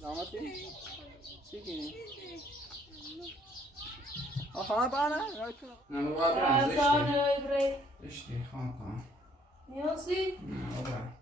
Namati? Sige. Aha, bana. Não vou atrás. Este, kanka. Niye Não, vai.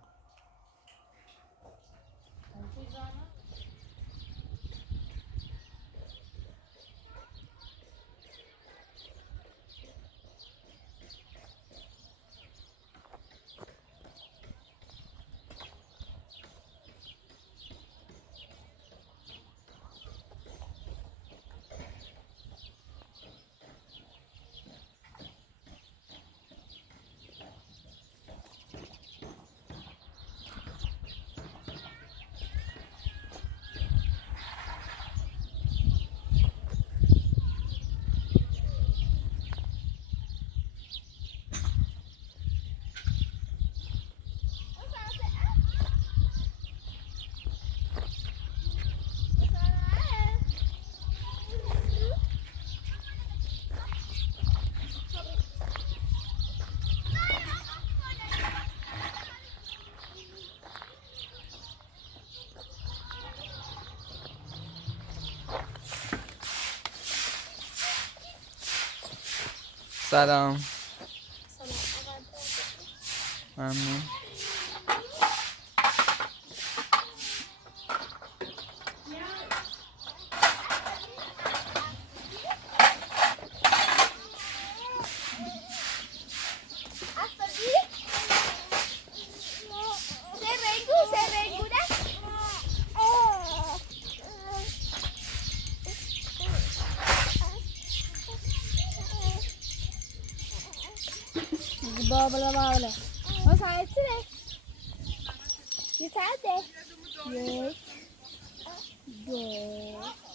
سلام. ممنون. Babala. O saati ne? Bir saat de. Yes. Yes.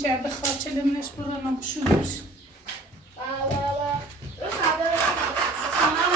içeride harçelemiş buranın pişirmiş. Baba. Sana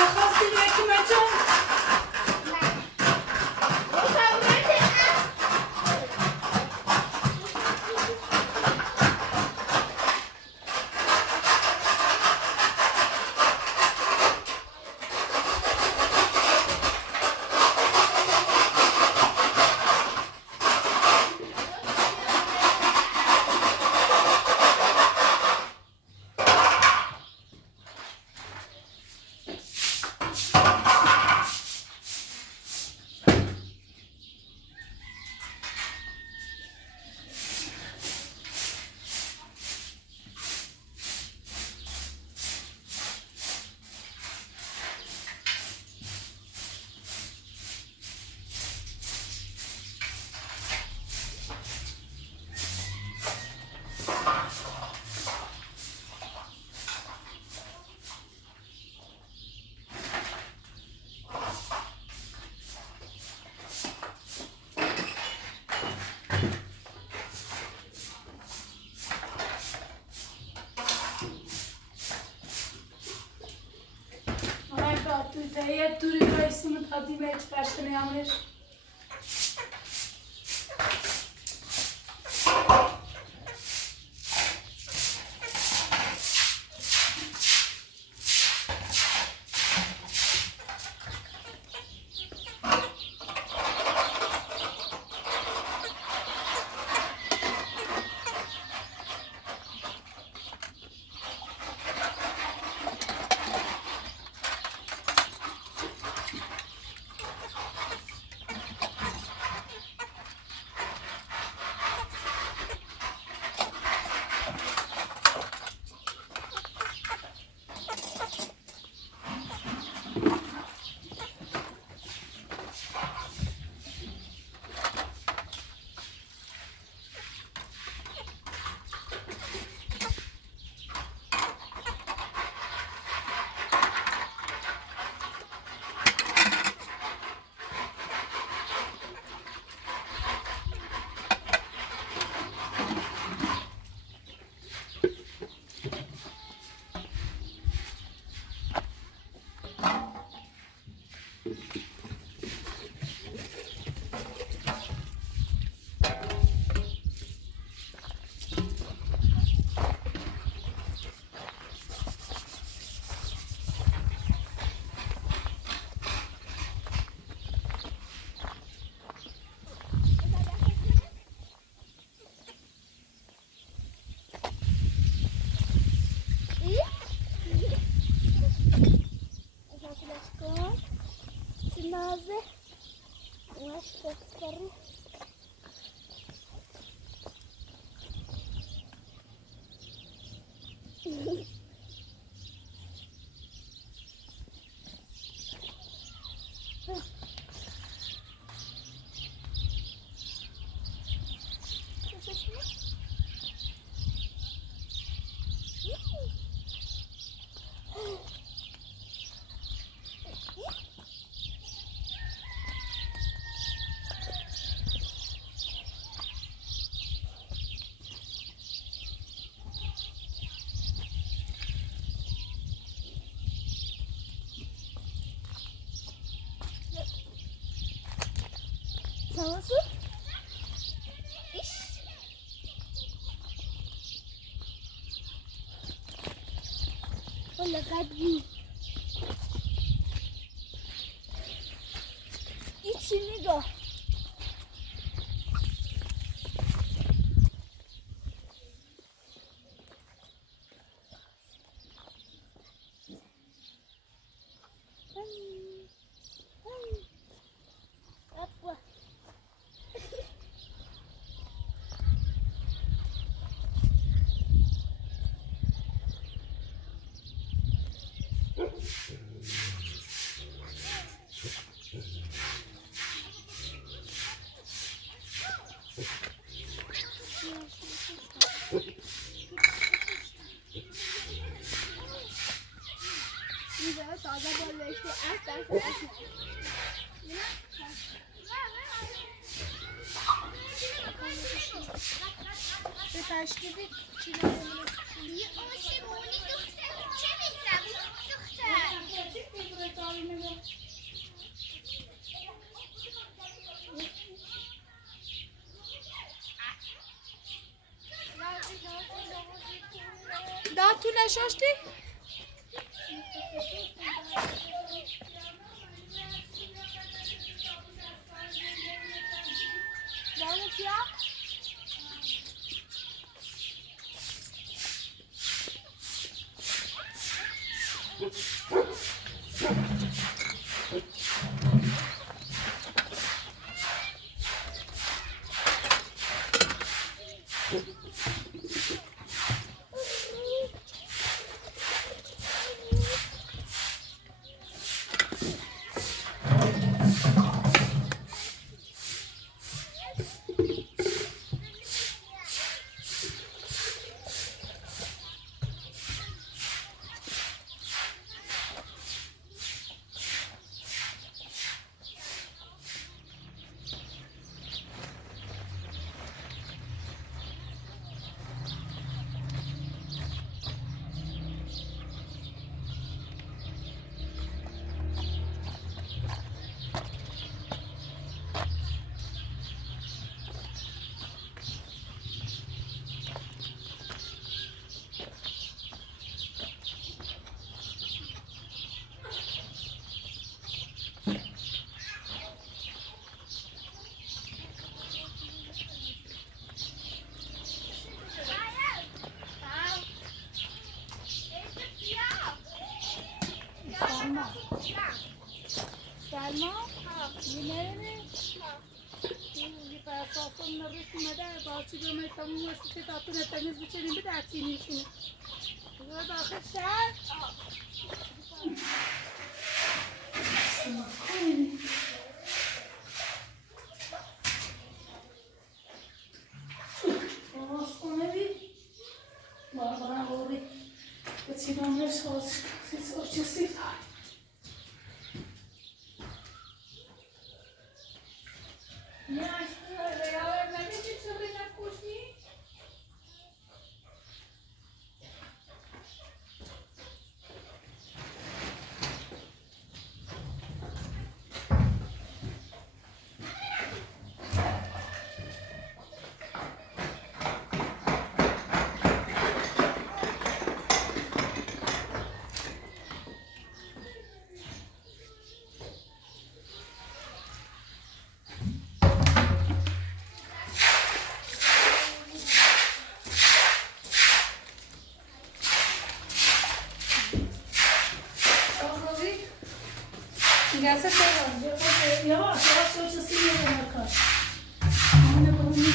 tu é tudo igual em cima de altimete, parece que nem há mulher. Nasıl? İş. Olha, cadê? İçini go. Apa? Güzel taze böyle işte et derse et. به تشکیل چیزایی بیا آسمونی دختر چه مهربون دختر Da tu نشاشتی؟ دارم کیا؟ سلما می‌نویسی؟ می‌گی پر اساسم نبودی مدار باچی دو می تموم است که تاتون تمیز بچینیم به درتی می‌کنیم. تو داخل شهر؟ Barbara Rory, dat zie je dan weer zoals je ziet. Ja, ja, ben je zo in dat koosje? Gelse şey yavaş yavaş ölçüsü yiyelim arkadaş. Onu yapalım.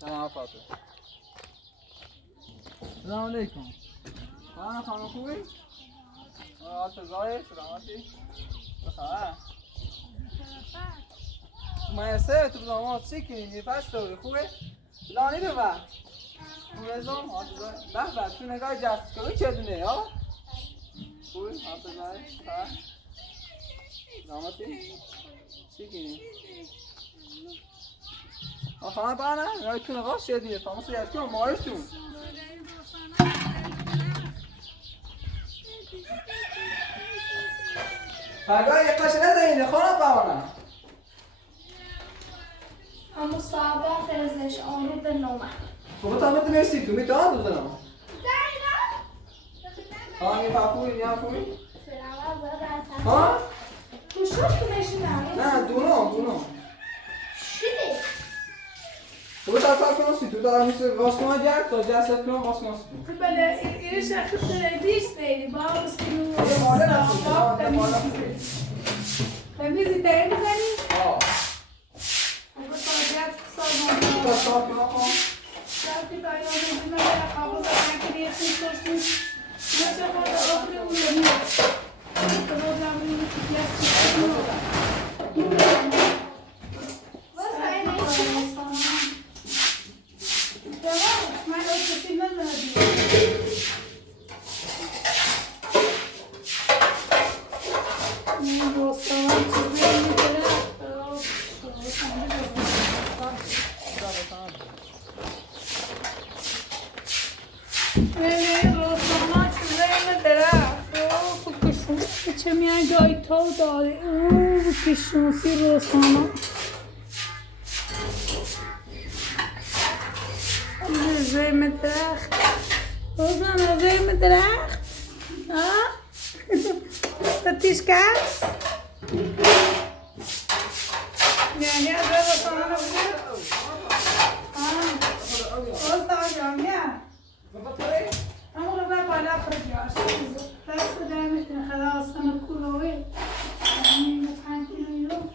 سلام فاطمه. سلام علیکم. خانم خوبی؟ آتزای سلامتی. بخیر. مایسته تو زمان چی کنی؟ نیفش دوری خوبه؟ لانی ببر. خوبه آتزای. به تو نگاه جست کنی چه دونه ها؟ خوبی؟ آتزای. بخیر. سلامتی؟ چی کنی؟ خانه بانه؟ یا تو نگاه شدیه تماس یاد کن مایشتون. پگاه یک قش نزدینه خانه بانه. اما صاحبه خیزش آنی به نومه. خب تا مت مرسی تو میتونم بزنم. خانه فاکوی یا کوی؟ سلام بابا. ها؟ تو شوش کنشی نه دونم. چی؟ تو تا کنی تو دارم میشه واسه جرد تا جست کنم واسه تو. بله این شخص دیست نیلی با استیو. تمیزی تایی میزنی؟ آه. اگه ساجت سالمان تو تا کنم. شرطی باید آمدیم از قابل زدن کنی خیلی چه میان جای تو داره اوه کشونسی روسانا زیم درخت روزانا زیم درخت تتیش کس یعنی از روسانا نبوده روسانا جامعه اما رو بالا خرجاش دست دارم خلاص انا كله يعني فهمتي اليوم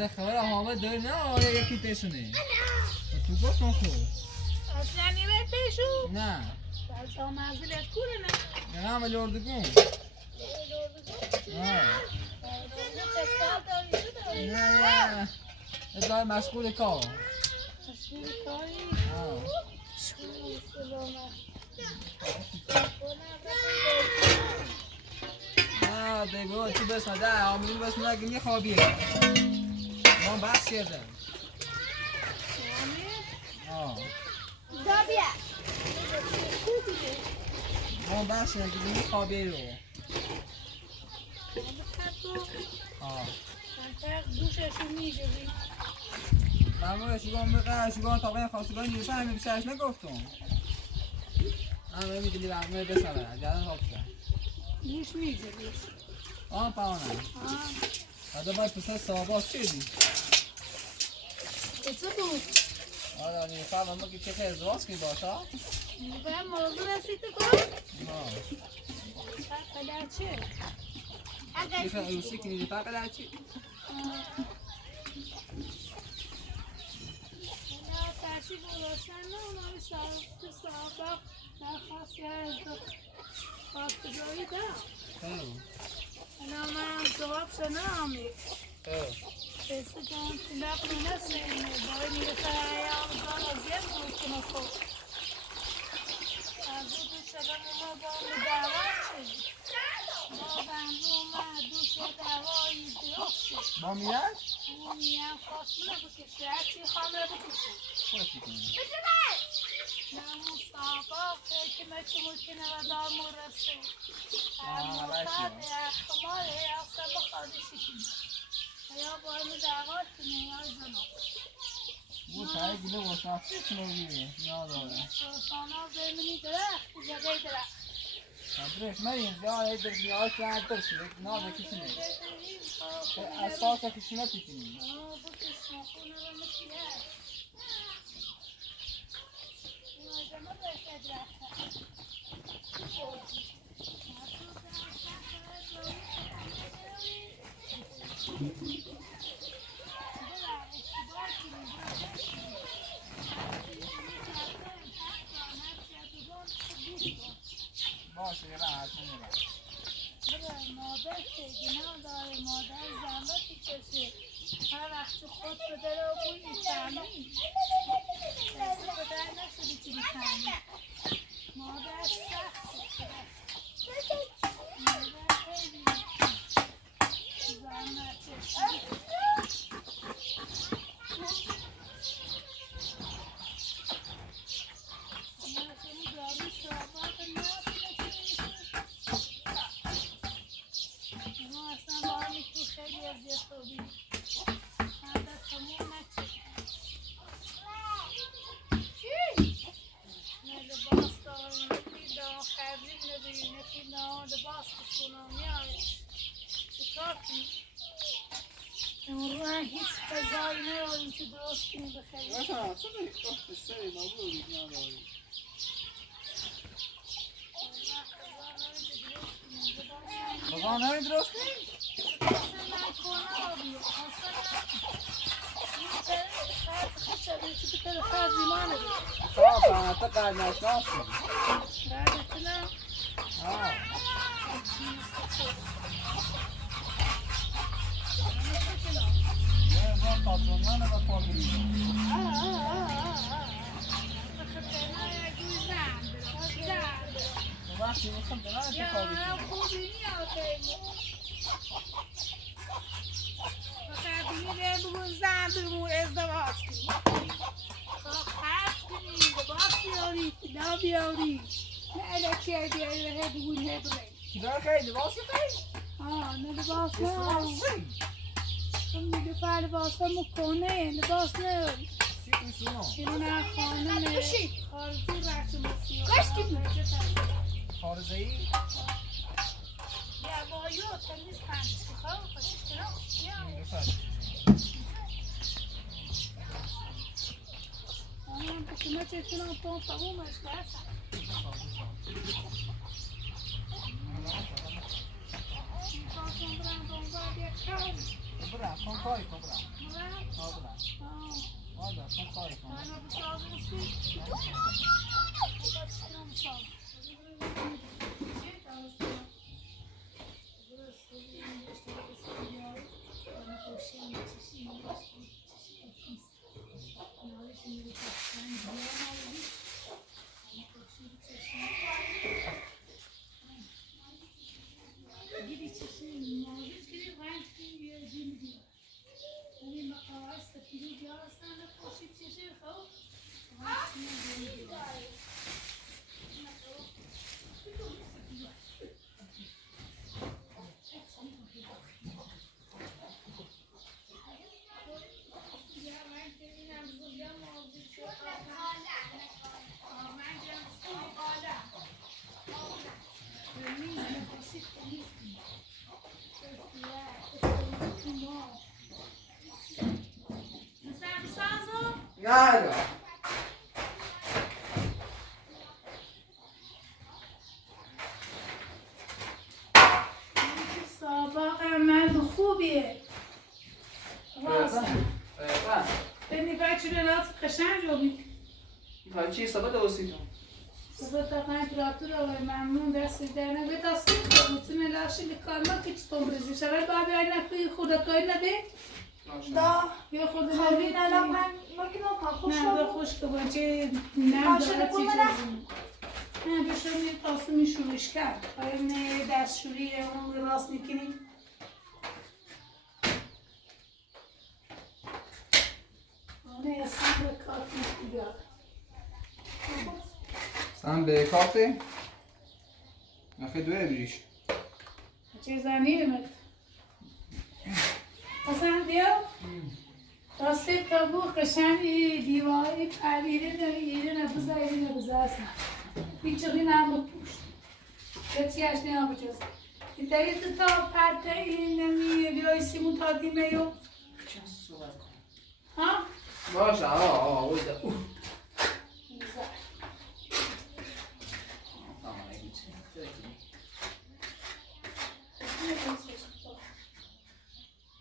ده خبر حامد داری نه آره یکی تشونه تو گفت من خود اصلا نیمه پیشو نه بلسا منزلت کوره نه نه همه لردگون نه ادای مشغول کار مشغول کاری نه دیگه تو بس نده آمین بس نگه یه خوابیه من بحث کردم دابیا من بحث کردم یه خوابیه رو گوششو میجوری من شگان بقیه شگان تا بین خواستگان نیفه همه بیشترش نگفتم همه میدونی به همه بسنه جدن خواب شد گوش میجوریش پاونه حالا باید پسر سواباز چی دی؟ چه بود؟ آره نیفه همه که چه خیلی ازواز کنی باشا؟ نیفه موضوع رسید کن؟ پدر چه؟ نیفه عروسی کنی نیفه پدر چی؟ ترشی بولاشن نه اونایی سابق درخواستی از خواستگاری دارم اینا من جواب شنه آمی بسه جان تلق نسه اینه باید میره ایام زن از یک بود کنه خود از دو شدم ما با همه دعوت شدیم ما بنزو ما دوست دعوایی درست شد با میرد؟ اون میان خواستونه بکشه هرچی خامه بکشه خوشی کنی نه مصابق که ممکنه و دار مرسه مصاب احتمال اصلا بخوادشی کنی یا باید دعوت کنی یا زنو بود تایی گیله واسه کنه بیره نیاز آره سانا زمینی درخت جگه درخت درش ما ينزل يقدر يعيش يعني درش نازل كيشني اساسا كيشني تيجي باشه یه راحت نمیره مادر که گناه داره مادر زحمتی کشه هر وقت خود به در رو بوی میفهمی دست به در نشدی که میفهمی مادر سخت مادر خیلی زحمت کشه هیچ غذایی نداریم که درست کنیم بخریم مثلا چه وقت سری نبودی نداری بابا نمی درست کنی؟ خب تا قاعد نشناسی ها نه ما پاترونانه و پاترونانه وقتی میخوام دلار اتفاقی فقط بگو زن بگمون ازدواج کنیم خرد کنیم لباس بیاری کلا بیاری نه الکی های بیاری و هی بگوی هی بریم کلا خیلی لباسی خیلی نه لباس نه خب میگه فر لباس مکنه لباس نه اینه خانم خارجی رسوماتی خارجی یا بایو تمیز پنجی خواه خوشش کنم آنم پشمه چکنم پام تمومش برسن میخواستم برم دنبال یک کاری برم کن کاری کن برم برم؟ برم آده کن کاری کن بنا بسازم سی بسکنم ساز نه سابق مرد خوبیه بینی بچه رات قشنگ رو بید چی سبب دوستی تو سبب تمپراتور رو ممنون دست درنه به دستی تو میتونه لاشی بکارما که چطور برزی شود بابی های نکنی خدا کاری نده دا یا خود خالی نبید ندام من ماکینو پا خوش نه دا رو خوش که باچه نم داره چی نه بشون یه قاسمی شورش کرد این دست شوری اون راست میکنی آنه اصلا به کارت میکنی Sen de kahve. Nefes döye bir iş. چه زنی امت اصلا بیا راسته تابو قشنگی دیواری پریده داری یه نبوزه یه نبوزه اصلا بیچه بی نم بپوشت کسی اش نه بچس ایتایی تا پرته نمی بیای سیمو تا دیمه یو چه صحبت کنم ها باشه وایده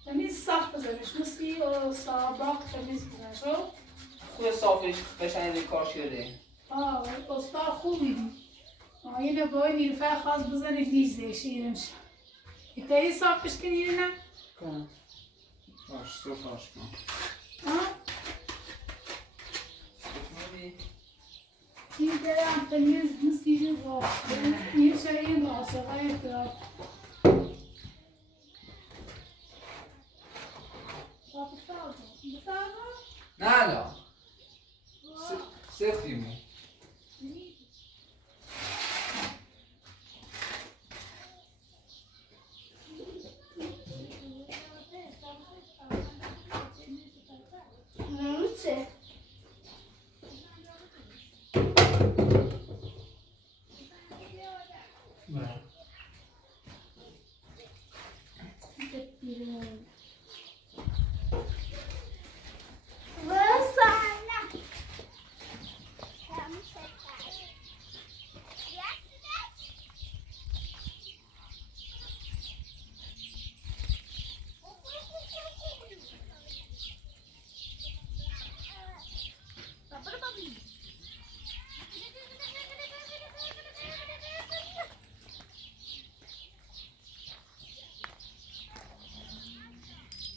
تمیز صاف بزنش مثل و سابق تمیز بزنش رو خوب صافش قشنگ کار شده استا خوبی اینه باید نیلوفر خواست بزنه لیزش اینش ایتایی صافش کنی نه کنم باش صفاش کنم این درم تمیز مثل رو این شاید عاشقای اطراف نه نه سفتیمون نوچه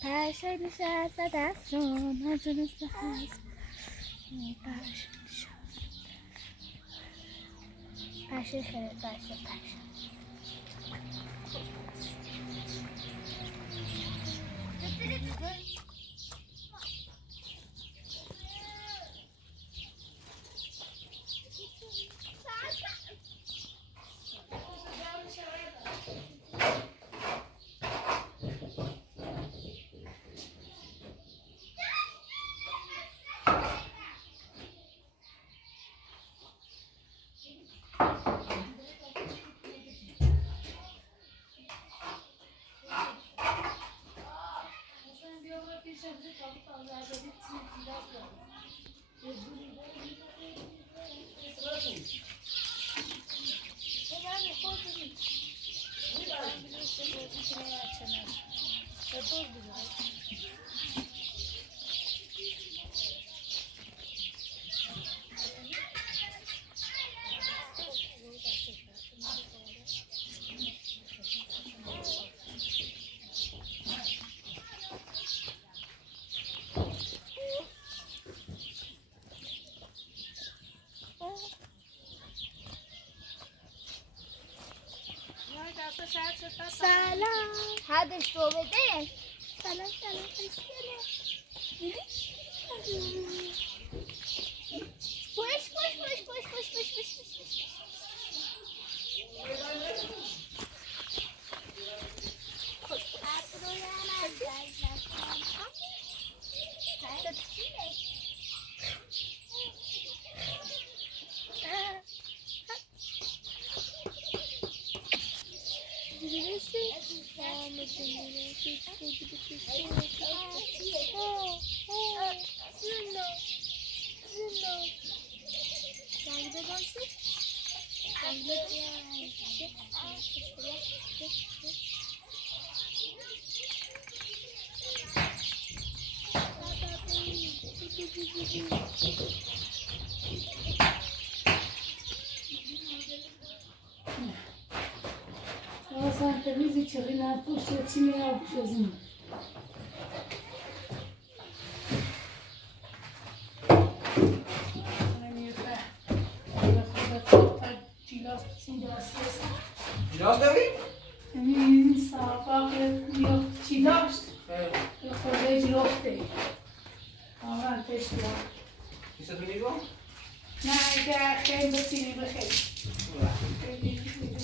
پرشه نشست دستان نزنست هست پرشه خیلی پرشه سلام حدش رو بده سلام خوشگله پوش Sen temiz içeriğine puştu, çimeye yapışıyorsun. جناز داری؟ این سابق یا چی داشت؟ یا خودش رفته آمد پشت را کیستون نیگو؟ نه اگر خیلی بسیاری بخیر خیلی خیلی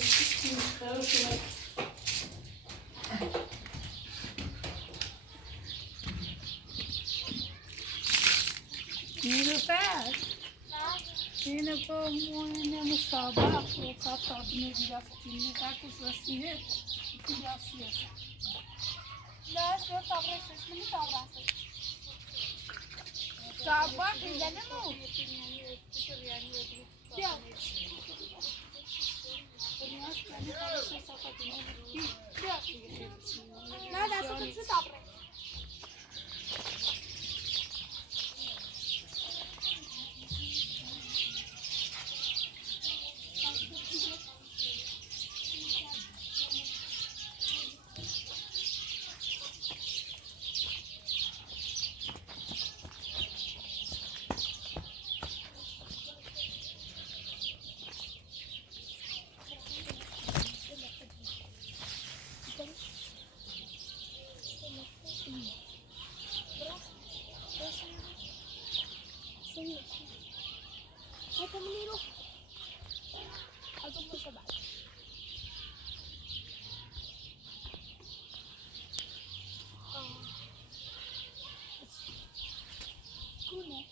شد نیلوفر اینه با موینه مسابقه وقت تابینه بیرفتینه کارکوس وسیله بیرفتیه لا شو طابرسش مني طابرسش صعبة إذا نمو بيا لا لا سكت شو طابرة هذا من يروح أظن شبع كونه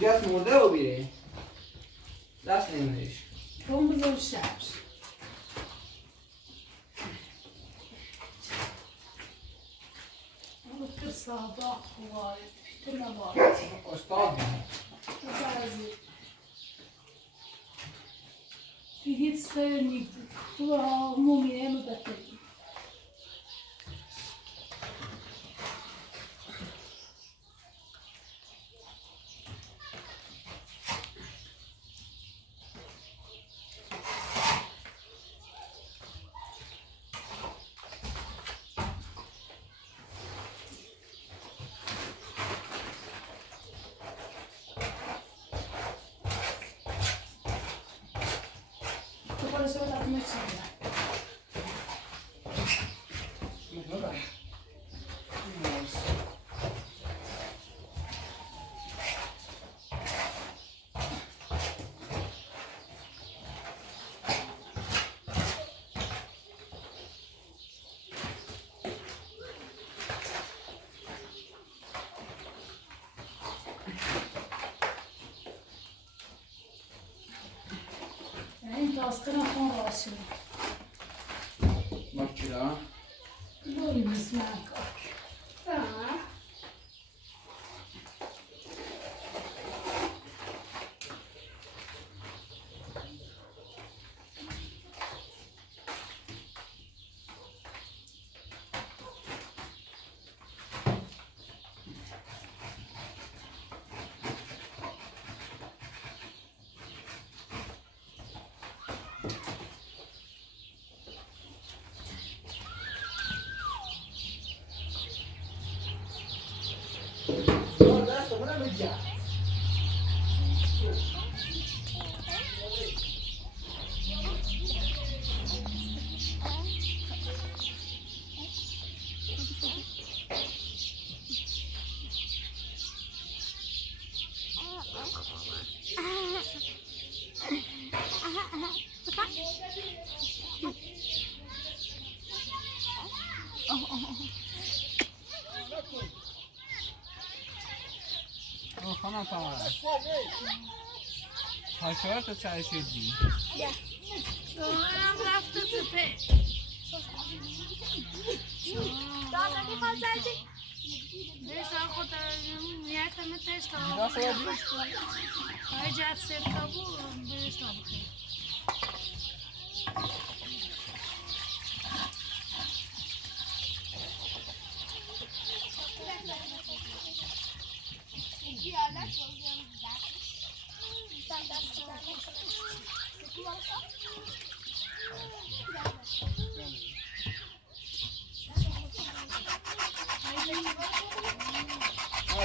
جاست مرده و بیره دست نمیدهش کم بزر شهر که سابق خواه پیت نباید استاد بعضی که هیچ سر نیست تو مومینه مبتدی خودش رو تطمیش چیزی این تاسکنه خون راشی Makina. دوری بسم الله دست منم بگیر. خانم تمام. حشرات چای شدی. هم رفته تو پی دادا میخواد زدی بیشتر خود یک همه تشت دست رو بیش. های جد سفتا بود بیشتر بخیر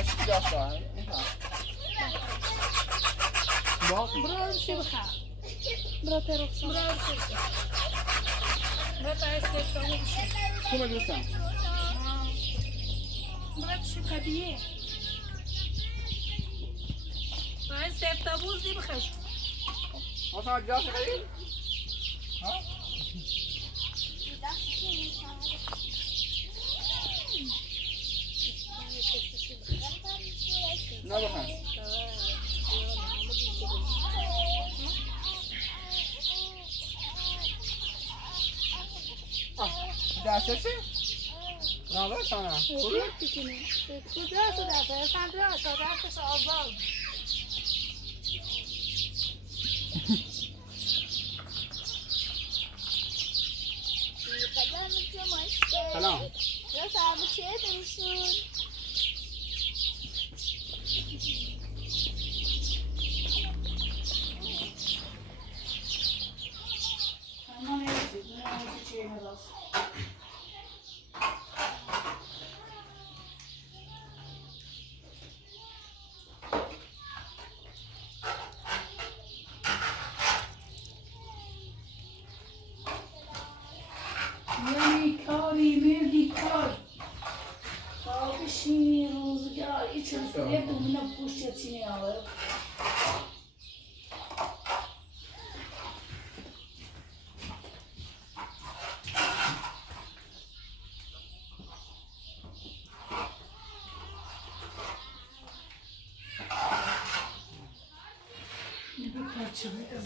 چی دست دارم؟ برو چی بخواه برو ترخصان برو تا سفتا بود بشه خوبه دوستم. برو چی کدیه های سفتا بود دی بخش مثلا جاش خیلی؟ ها؟ نه بخن. دستشه؟ نه بخنم. خوبه؟ کجا تو دسته سندره تا دستش آزاد سلام. یا صاحب چه دمشون اما نیستید نه چیه هلاست یعنی کاری مردی کار تا بشینی روزگاری چون یه دومینه پوشت چینی آور bir parça biraz.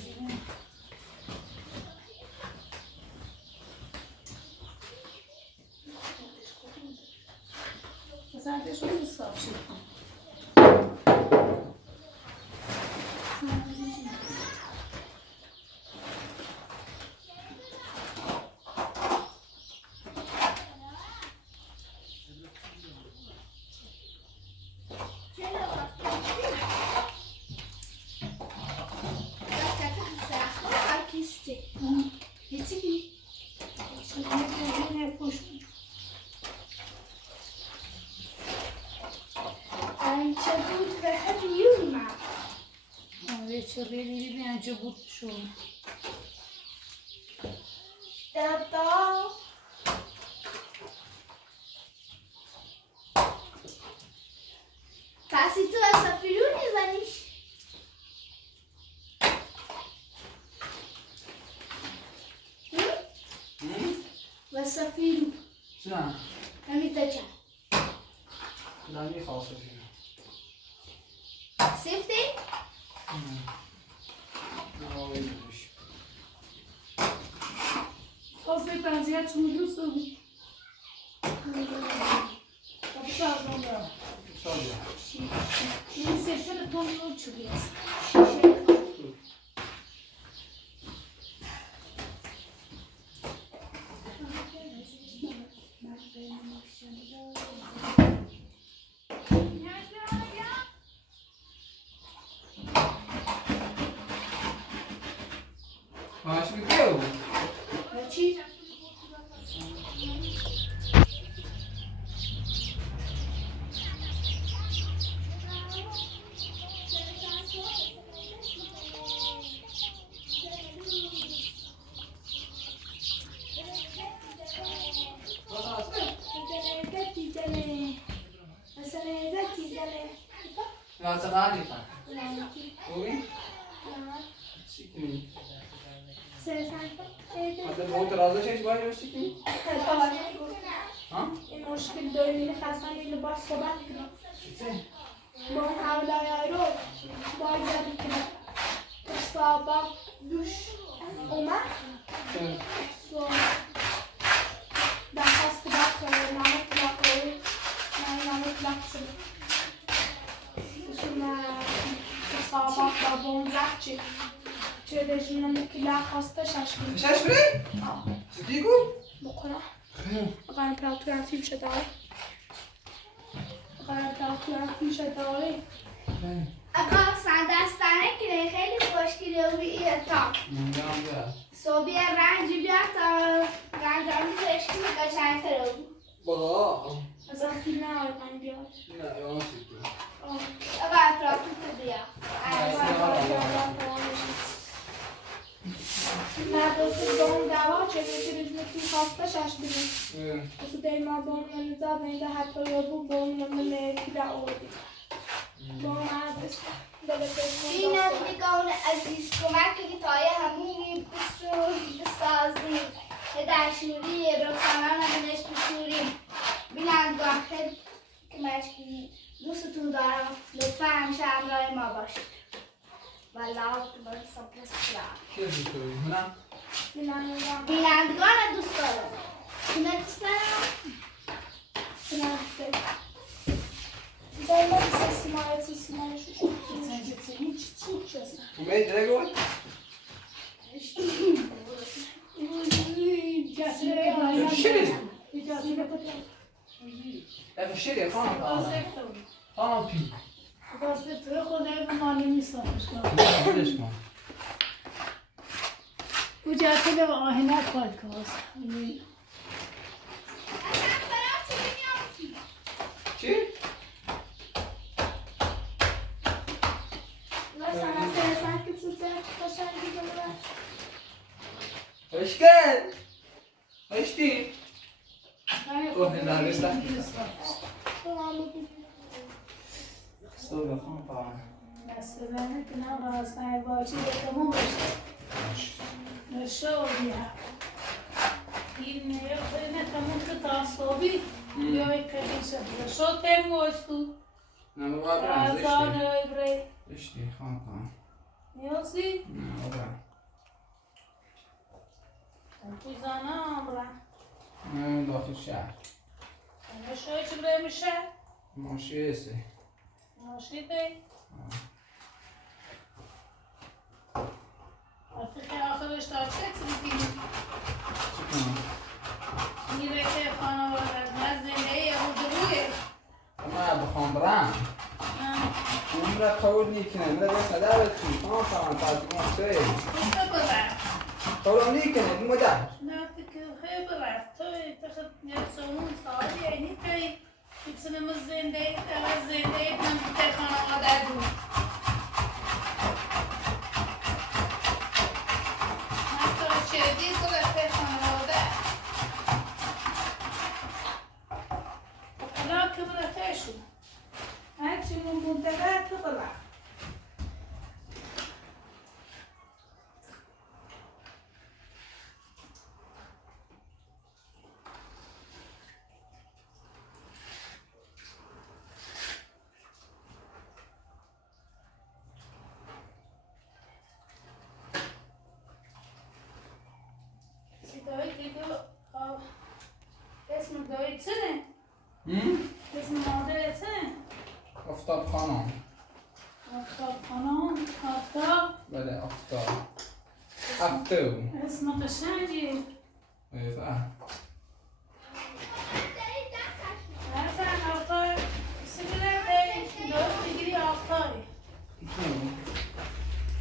Zaten şu savşık. عنكبوت بحب يلمع. Ve çırrıyla bir عنكبوت شو. ابدا کسی تو اسافیرو میزنیش اسافیرو نه نمیتونم نه میخواست فیلم سیفتی؟ نه آقای بودش Als ik dan zeg, ze moet doen. Dat is wel zo. سال این سفر تو چوبی است. ماش میگه چی؟ لازم عادی فهم خوبی؟ چی کنی؟ مثلا बहुत राजा शेष भाई उसी की हाँ این مشکل داریم خواستم این لباس صحبت کنم किसे با اون حولای رو باید زدی کنم سابق دوش اومد سو درخواست باید کنم نامه طلاق روی نامه طلاق سبب اصلا سابق با بونزد چه رژیم طلاق خواسته شش شش بری؟ صدیقو؟ بکنم خیر اقا امپراتورم فیلم شده اقا دستانه که خیلی خوشگله و بیه تا نمیدونم بیا صوبی رنج بیار تا رنج آمی تشکیل قشنگ تره بود بابا از آن فیلم نمای من بیار نه یان سیدی اقا امپراتور تو بیا نه دوست با اون دوا چه که رجمتی خواسته شش بگیم بسو دیما با اون نمیزاد اینده حتی یابو با اون نمیده که آوردی با اون عدرس این نزدیکان عزیز کمک که تایه همونی بسازیم که در شوری رخصانان بنش بشوریم بینندگان خیلی کمک کنید دوستتون دارم لطفا همیشه همراه ما باشید والله تو باید سپس کنم کی دوست داری؟ هنم؟ بینندگان دوست دارم کنه دوست دارم کنه دوست دارم زایما سیمای شوشو اومه درگو؟ شیری خانم خانم پی تو خدای به مالی میسانش کنم بدش کن او جاتی به آهنه پادکاست چی؟ اشکال اشتی اوه نرسته استو بخون پاهم دست بینه کنم راستای باچی بکنم بشه نشو بیا این یه تموم که تاسوبی یا یک کلیشه نشو تیم گوستو نه بابا برم رازان اشتی ایبری اشتی خان پاهم نیازی؟ نه بابا توی زانه آمرم نه داخل شهر نشوی چی برای میشه؟ ماشی هستی ناشیده؟ که آخرش تا چه بگیری؟ چی کنم؟ میره که خانواده از زندگی رویه ما بخوام برم عمره قول نیکنه من بس ندارد چی خان پاهم تازگون سه کسته ببر قول نیکنه مدر نه که خیلی ببر توی تخت نیستمون سالی اینی که بتونم زندگی کنم که خانواده دون حتی چه دید که خانواده سال هفته بود اسم قشنگی مثلا آقای سیمونه دارو بگیری آقای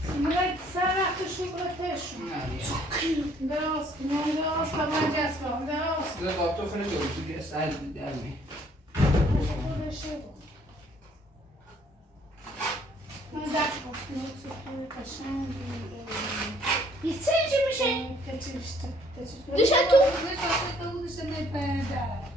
سیمونه سر وقت شکلاتشون درست کنم درست با من جسبم درست ده با تو خیلی دور توی سر درمی خودشه بود من درش بکنم سکوی قشنگی Yeterince mi şey? Kaçırıştı. Dışarı tut. Dışarı tut. Dışarı tut.